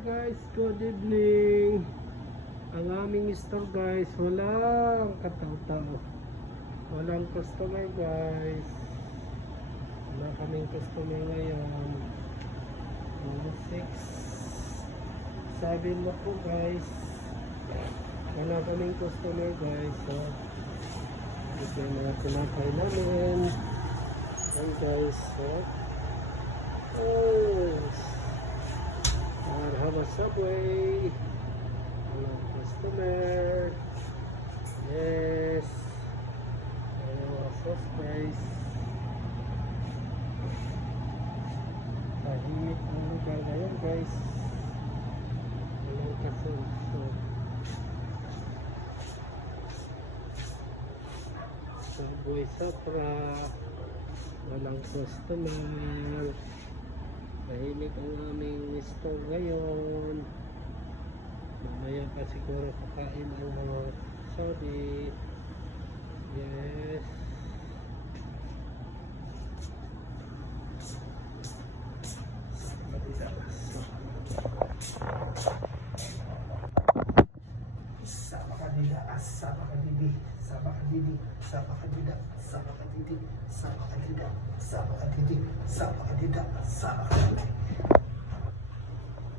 guys, good evening. Ang aming store guys, walang kataw-tao. Walang customer guys. Wala kaming customer ngayon. 6, 7 na po guys. Wala kaming customer guys. So, ito na tinapay namin. Ayan guys. So, Marhaba Subway. Walang customer. Yes. Walang sauce guys. Tahimik ang lugar ngayon guys. Walang customer. Subway Safra. Walang customer. Tahimik ang aming store ngayon. Mamaya pa siguro kakain ang mga sabi. Yes. Sabakadida, sabakadidi, sabakadidi, sabakadida, sabakadidi, sabakadida, sabakadidi, sabakadida, sabakadidi.